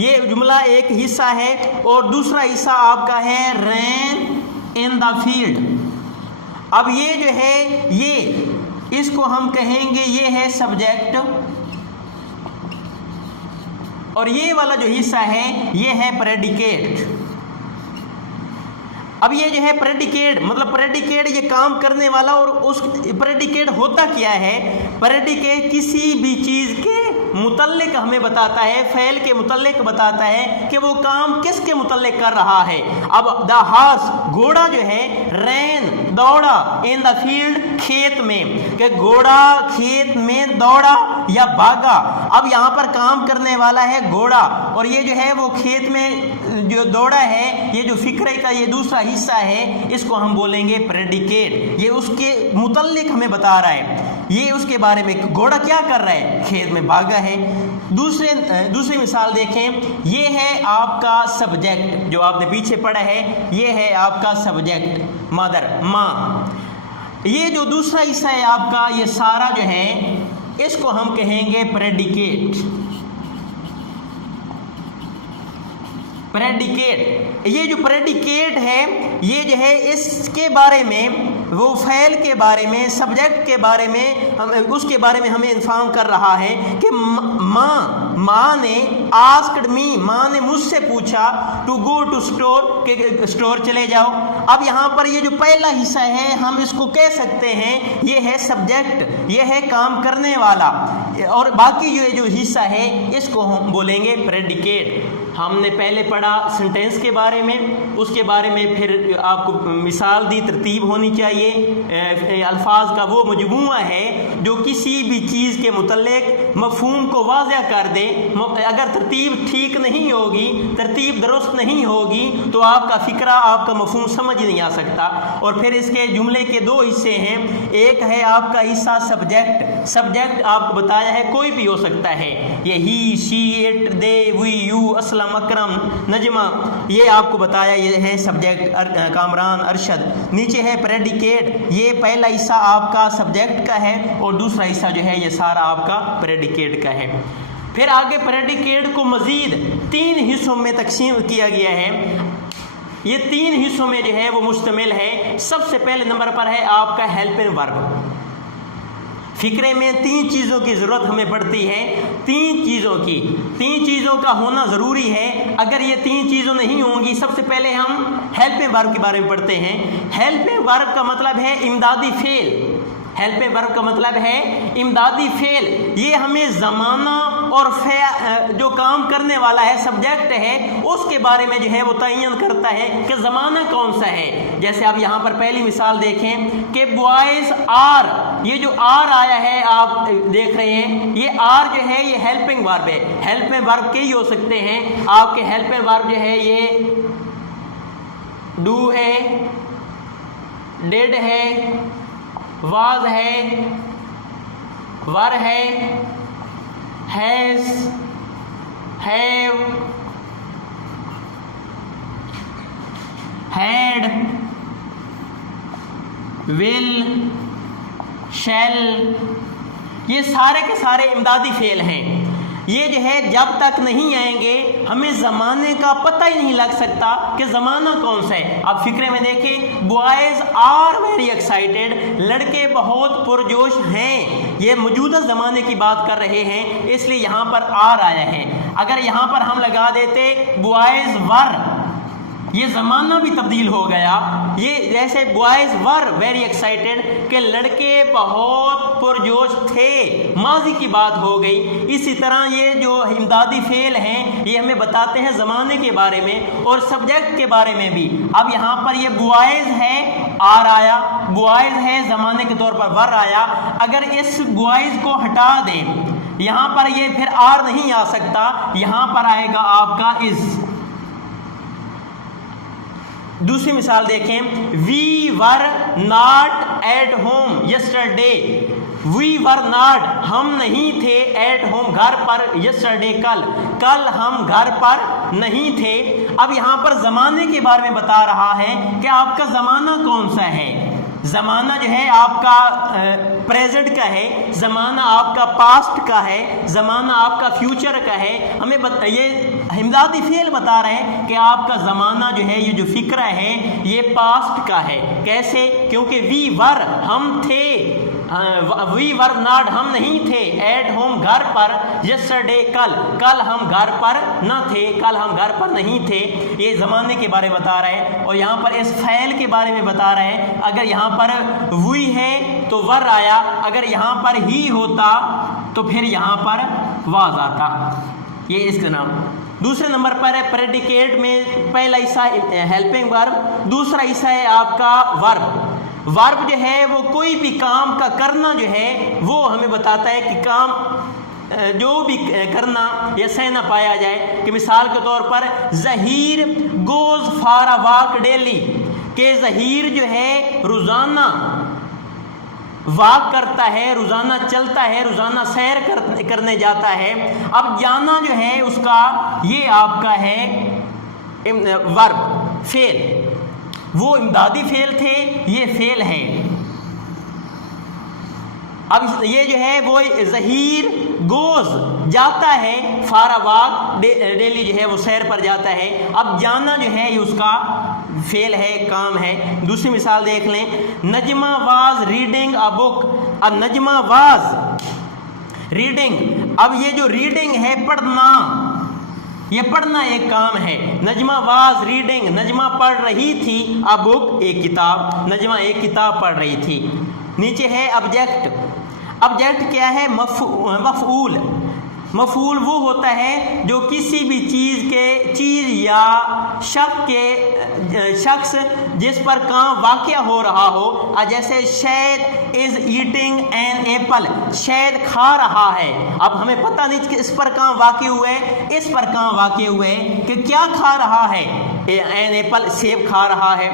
یہ جملہ ایک حصہ ہے اور دوسرا حصہ آپ کا ہے رین ان دا فیلڈ. اب یہ جو ہے یہ اس کو ہم کہیں گے یہ ہے سبجیکٹ اور یہ والا جو حصہ ہے یہ ہے پریڈیکیٹ. اب یہ جو ہے پریڈیکیٹ مطلب پریڈیکیٹ یہ کام کرنے والا اور اس پریڈیکیٹ ہوتا کیا ہے؟ پریڈیکیٹ کسی بھی چیز کے متعلق ہمیں بتاتا ہے، فعل کے متعلق بتاتا ہے کہ وہ کام کس کے متعلق کر رہا ہے. اب دا ہارس گھوڑا جو ہے، رین دوڑا، ان دا فیلڈ کھیت میں، کہ گھوڑا کھیت میں دوڑا یا بھاگا. اب یہاں پر کام کرنے والا ہے گھوڑا اور یہ جو ہے وہ کھیت میں جو دوڑا ہے، یہ جو فکرے کا یہ دوسرا حصہ ہے اس کو ہم بولیں گے پریڈیکیٹ. یہ اس کے متعلق ہمیں بتا رہا ہے، یہ اس کے بارے میں گھوڑا کیا کر رہا ہے، کھیت میں بھاگا ہے. دوسری مثال دیکھیں، یہ ہے آپ کا سبجیکٹ جو آپ نے پیچھے پڑھا ہے، یہ ہے آپ کا سبجیکٹ مدر ماں. یہ جو دوسرا حصہ ہے آپ کا یہ سارا جو ہے اس کو ہم کہیں گے پریڈیکیٹ. پریڈیکیٹ یہ جو پریڈیکیٹ ہے یہ جو ہے اس کے بارے میں وہ فعل کے بارے میں سبجیکٹ کے بارے میں اس کے بارے میں ہمیں انفارم کر رہا ہے کہ ماں نے آسکڈ می، ماں نے مجھ سے پوچھا ٹو گو ٹو اسٹور کہ اسٹور چلے جاؤ. اب یہاں پر یہ جو پہلا حصہ ہے ہم اس کو کہہ سکتے ہیں یہ ہے سبجیکٹ، یہ ہے کام کرنے والا، اور باقی جو حصہ ہے اس کو ہم بولیں گے پریڈیکیٹ. ہم نے پہلے پڑھا سینٹینس کے بارے میں، اس کے بارے میں پھر آپ کو مثال دی، ترتیب ہونی چاہیے. الفاظ کا وہ مجموعہ ہے جو کسی بھی چیز کے متعلق مفہوم کو واضح کر دے. اگر ترتیب ٹھیک نہیں ہوگی، ترتیب درست نہیں ہوگی تو آپ کا فکرہ، آپ کا مفہوم سمجھ نہیں آ سکتا. اور پھر اس کے جملے کے دو حصے ہیں، ایک ہے آپ کا حصہ سبجیکٹ. سبجیکٹ آپ کو بتایا ہے کوئی بھی ہو سکتا ہے، یہ he, she, it, they, we, you, Aslam, Akram, Najma, یہ آپ کو بتایا یہ ہے سبجیکٹ. کامران، ارشد. نیچے ہے پریڈیکیٹ، یہ پہلا حصہ آپ کا سبجیکٹ کا ہے اور دوسرا حصہ جو ہے یہ سارا آپ کا پریڈیکیٹ کا ہے. پھر آگے پریڈیکیٹ کو مزید 3 حصوں میں تقسیم کیا گیا ہے. یہ 3 حصوں میں جو ہے وہ مشتمل ہے. سب سے پہلے نمبر پر ہے آپ کا ہیلپنگ ورب. فکرے میں 3 چیزوں کی ضرورت ہمیں پڑتی ہے، 3 چیزوں کا ہونا ضروری ہے. اگر یہ 3 چیزوں نہیں ہوں گی، سب سے پہلے ہم ہیلپنگ ورب کے بارے میں پڑھتے ہیں. ہیلپنگ ورب کا مطلب ہے امدادی فعل. ہیلپنگ ورب کا مطلب ہے امدادی فعل. یہ ہمیں زمانہ اور جو کام کرنے والا ہے سبجیکٹ ہے اس کے بارے میں جو ہے وہ تعین کرتا ہے کہ زمانہ کون سا ہے. جیسے آپ یہاں پر پہلی مثال دیکھیں کہ بوائز آر، یہ جو آر آیا ہے آپ دیکھ رہے ہیں، یہ آر جو ہے یہ ہیلپنگ ورب ہے. ہیلپنگ ورب کئی ہو سکتے ہیں آپ کے. ہیلپنگ ورب جو ہے یہ ڈو ہے، ڈیڈ ہے، واز ہے، ور ہے، has, have, had, will, shall, یہ سارے کے سارے امدادی فعل ہیں. یہ جو ہے جب تک نہیں آئیں گے ہمیں زمانے کا پتہ ہی نہیں لگ سکتا کہ زمانہ کون سا ہے. اب فکرے میں دیکھیں، بوائز آر ویری ایکسائٹیڈ، لڑکے بہت پرجوش ہیں. یہ موجودہ زمانے کی بات کر رہے ہیں اس لیے یہاں پر آر آیا ہے. اگر یہاں پر ہم لگا دیتے بوائز ور، یہ زمانہ بھی تبدیل ہو گیا. یہ جیسے بوائز ور ویری ایکسائٹیڈ کہ لڑکے بہت پرجوش تھے، ماضی کی بات ہو گئی. اسی طرح یہ جو امدادی فعل ہیں یہ ہمیں بتاتے ہیں زمانے کے بارے میں اور سبجیکٹ کے بارے میں بھی. اب یہاں پر یہ بوائز ہے، آر آیا، بوائز ہے زمانے کے طور پر ور آیا. اگر اس بوائز کو ہٹا دیں یہاں پر یہ پھر آر نہیں آ سکتا، یہاں پر آئے گا آپ کا از. دوسری مثال دیکھیں، we were not at home yesterday. We were not, ہم نہیں تھے، ایٹ ہوم گھر پر، یسٹرڈے کل ہم گھر پر نہیں تھے. اب یہاں پر زمانے کے بارے میں بتا رہا ہے کہ آپ کا زمانہ کون سا ہے. زمانہ جو ہے آپ کا پریزنٹ کا ہے، زمانہ آپ کا پاسٹ کا ہے، زمانہ آپ کا فیوچر کا ہے. ہمیں یہ امدادی فعل بتا رہے ہیں کہ آپ کا زمانہ جو ہے، یہ جو فکرہ ہے یہ پاسٹ کا ہے. کیسے؟ کیونکہ وی ور ہم تھے، وی ور ناٹ ہم نہیں تھے، ایٹ ہوم گھر پر، یسٹرڈے کل ہم گھر پر نہ تھے، کل ہم گھر پر نہیں تھے. یہ زمانے کے بارے میں بتا رہے ہیں. اور یہاں پر اس فعل کے بارے میں بتا رہے ہیں. اگر یہاں پر وی ہے تو ور آیا، اگر یہاں پر ہی ہوتا تو پھر یہاں پر واز آتا. یہ اس کا نام. دوسرے نمبر پر ہے پریڈیکیٹ میں پہلا حصہ ہیلپنگ ورب، دوسرا حصہ ہے آپ کا ورب. ورب جو ہے وہ کوئی بھی کام کا کرنا جو ہے وہ ہمیں بتاتا ہے کہ کام جو بھی کرنا یا سہنا پایا جائے. کہ مثال کے طور پر Zaheer goes for a walk daily, کہ ظہیر جو ہے روزانہ واک کرتا ہے، روزانہ چلتا ہے، روزانہ سیر کرنے جاتا ہے. اب جانا جو ہے اس کا یہ آپ کا ہے ورب فعل. وہ امدادی فعل تھے، یہ فعل ہے. اب یہ جو ہے وہ ظہیر گوز جاتا ہے، فار اے واک ڈیلی جو ہے وہ سیر پر جاتا ہے. اب جانا جو ہے یہ اس کا فعل ہے، کام ہے. دوسری مثال دیکھ لیں، نجمہ واز ریڈنگ اے بک. اب نجمہ واز ریڈنگ، اب یہ جو ریڈنگ ہے پڑھنا، یہ پڑھنا ایک کام ہے. نجمہ واز ریڈنگ، نجمہ پڑھ رہی تھی، اے بک ایک کتاب، نجمہ ایک کتاب پڑھ رہی تھی. نیچے ہے آبجیکٹ. آبجیکٹ کیا ہے؟ مفعول. مفعول وہ ہوتا ہے جو کسی بھی چیز یا شخص جس پر کام واقع ہو رہا ہو. جیسے شید از ایٹنگ این ایپل، شید کھا رہا ہے. اب ہمیں پتہ نہیں کہ اس پر کام واقع ہوئے، اس پر کام واقع ہوئے کہ کیا کھا رہا ہے. این ایپل سیب کھا رہا ہے.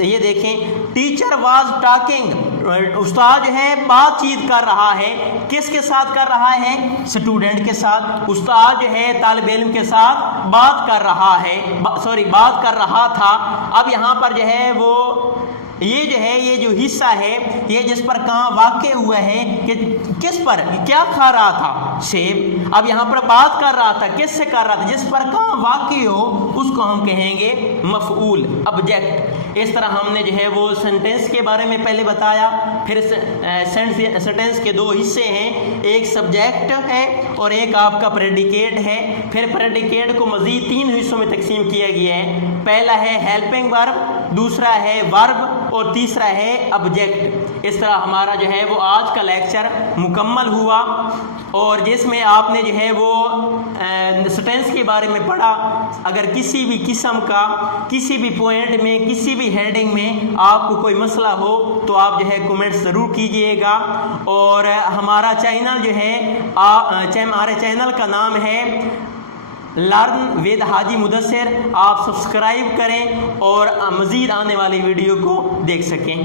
یہ دیکھیں، ٹیچر واز ٹاکنگ، استاد جو ہے بات چیت کر رہا ہے. کس کے ساتھ کر رہا ہے؟ اسٹوڈنٹ کے ساتھ. استاد جو ہے طالب علم کے ساتھ بات کر رہا ہے، بات کر رہا تھا. اب یہاں پر جو ہے وہ یہ جو ہے یہ جو حصہ ہے یہ جس پر کام واقع ہوا ہے کہ کس پر کیا کھا رہا تھا؟ سیب. اب یہاں پر بات کر رہا تھا، کس سے کر رہا تھا؟ جس پر کام واقع ہو اس کو ہم کہیں گے مفعول، آبجیکٹ. اس طرح ہم نے جو ہے وہ سینٹینس کے بارے میں پہلے بتایا. پھر سینٹینس کے دو حصے ہیں، ایک سبجیکٹ ہے اور ایک آپ کا پریڈیکیٹ ہے. پھر پریڈیکیٹ کو مزید 3 حصوں میں تقسیم کیا گیا ہے. پہلا ہے ہیلپنگ ورب، دوسرا ہے ورب اور تیسرا ہے آبجیکٹ. اس طرح ہمارا جو ہے وہ آج کا لیکچر مکمل ہوا، اور جس میں آپ نے جو ہے وہ سینٹینس کے بارے میں پڑھا. اگر کسی بھی قسم کا کسی بھی پوائنٹ میں کسی بھی ہیڈنگ میں آپ کو کوئی مسئلہ ہو تو آپ جو ہے کمنٹ ضرور کیجئے گا. اور ہمارا چینل جو ہے ہمارے چینل کا نام ہے لرن ود حاجی مدثر. آپ سبسکرائب کریں اور مزید آنے والی ویڈیو کو دیکھ سکیں.